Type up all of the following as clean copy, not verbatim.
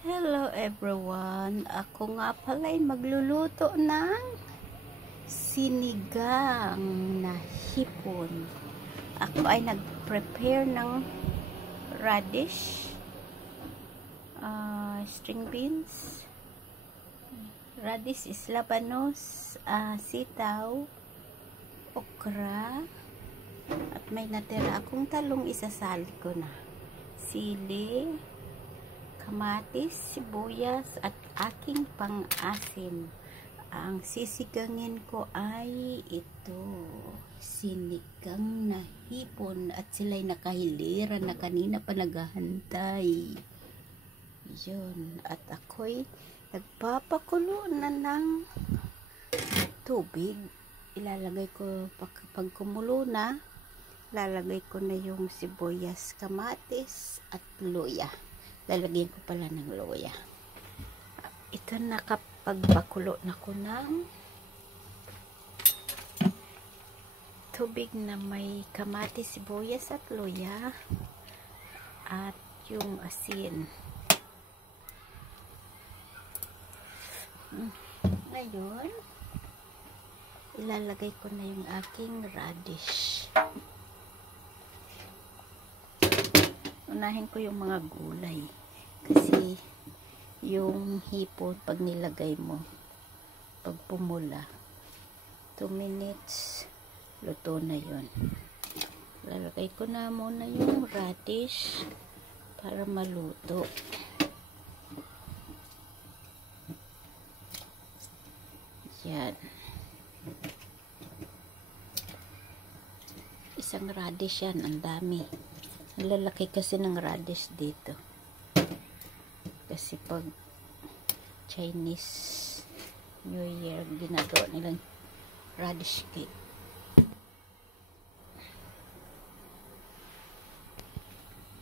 Hello everyone! Ako nga pala ay magluluto ng sinigang na hipon. Ako ay nag-prepare ng radish, string beans, radish is labanos, sitaw, okra, at may natira akong talong, isasali ko na. Sili, kamatis, sibuyas, at aking pang-asim. Ang sisigangin ko ay ito, sinigang na hipon, at sila'y nakahilira na kanina pa naghahantay. Yun, at ako'y nagpapakulo na ng tubig. Ilalagay ko, pag kumulo na, lalagay ko na yung sibuyas, kamatis, at luya. Lalagyan ko pala ng luya. Ito, nakapagpakulo na ko ng tubig na may kamatis, sibuyas, at luya, at yung asin. Ngayon, ilalagay ko na yung aking radish. Unahin ko yung mga gulay. Kasi yung hipon, pag nilagay mo, pag pumula, 2 minutes, luto na yun. Lalagay ko na muna yung radish para maluto. Yan. Isang radish yan, ang dami. Ang lalaki kasi ng radish dito. Kasi pag Chinese New Year, ginagawa nilang radish cake.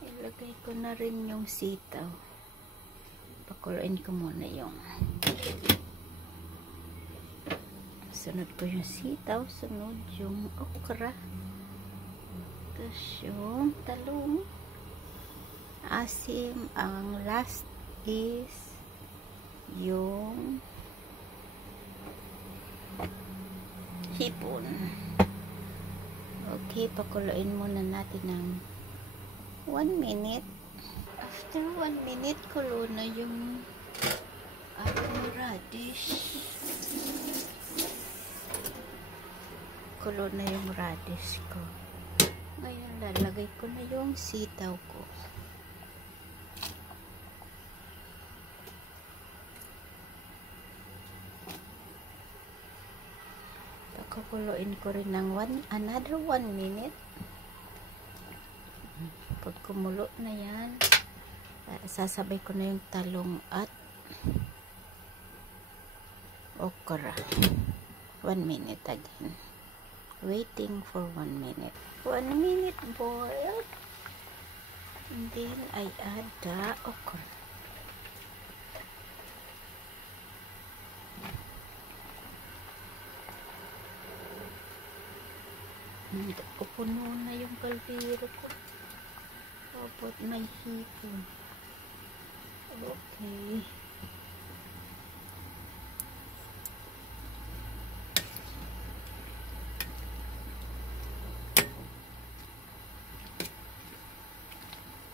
Ilagay ko na rin yung sitaw. Pakuluin ko muna yung sunod ko yung sitaw, sunod yung okra, tapos yung talong, asim. Ang last is yung hipon. Okay, pakuluin muna natin ng 1 minute. After 1 minute, kulo na yung ating radish. Kulo na yung radish ko. Ngayon, lalagay ko na yung sitaw ko. Pakukuluin ko rin ng another 1 minute. Pag kumulo na yan, sasabay ko na yung talong at okra. 1 minute again. Waiting for 1 minute. 1 minute boiled. And then I add the okra. Puno na yung kaldero ko. Tapos may hipon. Okay.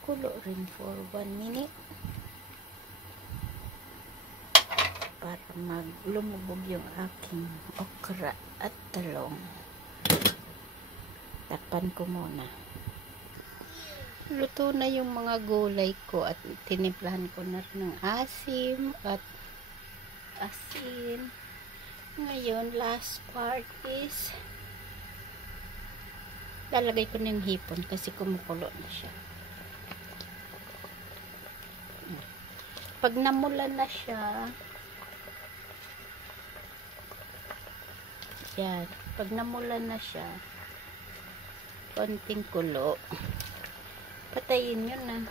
Kulo rin for 1 minute para lumubog yung aking okra at talong. Takpan ko muna. Luto na yung mga gulay ko at tinimplahan ko na rin ng asim at asin. Ngayon, last part is lalagay ko na yung hipon kasi kumukulo na siya. Pag namulan na siya, yan, pag namulan na siya, konting kulo, patayin yun na.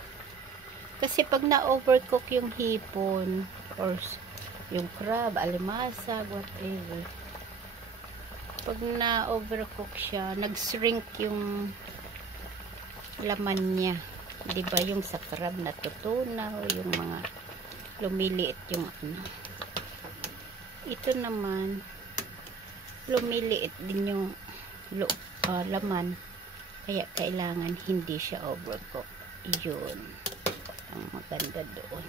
Kasi pag na-overcook yung hipon or yung crab, alimasag, whatever, pag na-overcook siya, nag-shrink yung laman niya. Diba yung sa crab natutunaw, yung mga lumiliit yung ano. Ito naman, lumiliit din yung laman. Kaya kailangan hindi siya overcook. Yun. Ang maganda doon.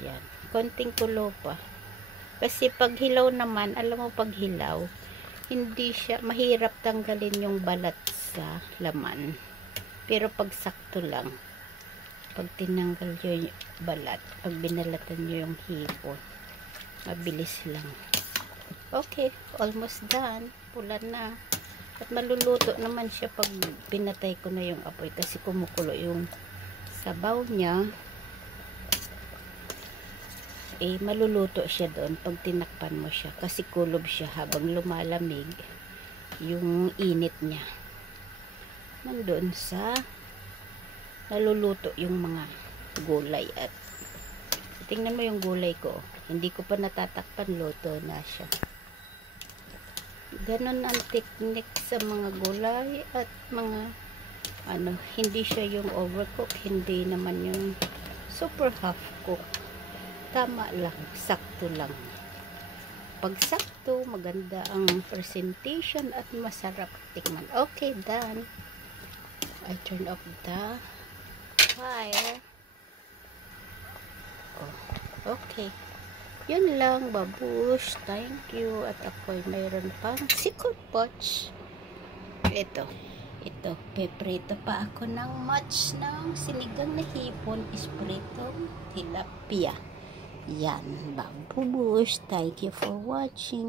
Ayan. Konting kulo pa. Kasi pag hilaw naman, alam mo pag hilaw, hindi siya, mahirap tanggalin yung balat sa laman. Pero pag sakto lang, pag tinanggal yung balat, pag binalatan nyo yung hipon, mabilis lang. Okay, almost done. Pula na. At maluluto naman siya pag pinatay ko na yung apoy kasi kumukulo yung sabaw niya. Maluluto siya doon pag tinakpan mo siya kasi kulob siya habang lumalamig yung init niya. Nandun sa naluluto yung mga gulay at tingnan mo yung gulay ko. Hindi ko pa natatakpan, luto na siya. Ganon ang technique sa mga gulay at mga hindi siya yung overcook, hindi naman yung super half cook. Tama lang, sakto lang. Pag sakto, maganda ang presentation at masarap tikman. Okay, done. I turn off the fire. Oh, okay. Yun lang, babush. Thank you. At ako'y mayroon pang secret pouch. Ito. Peprito pa ako ng match ng sinigang na hipon, espritong tilapia. Yan, babush. Thank you for watching.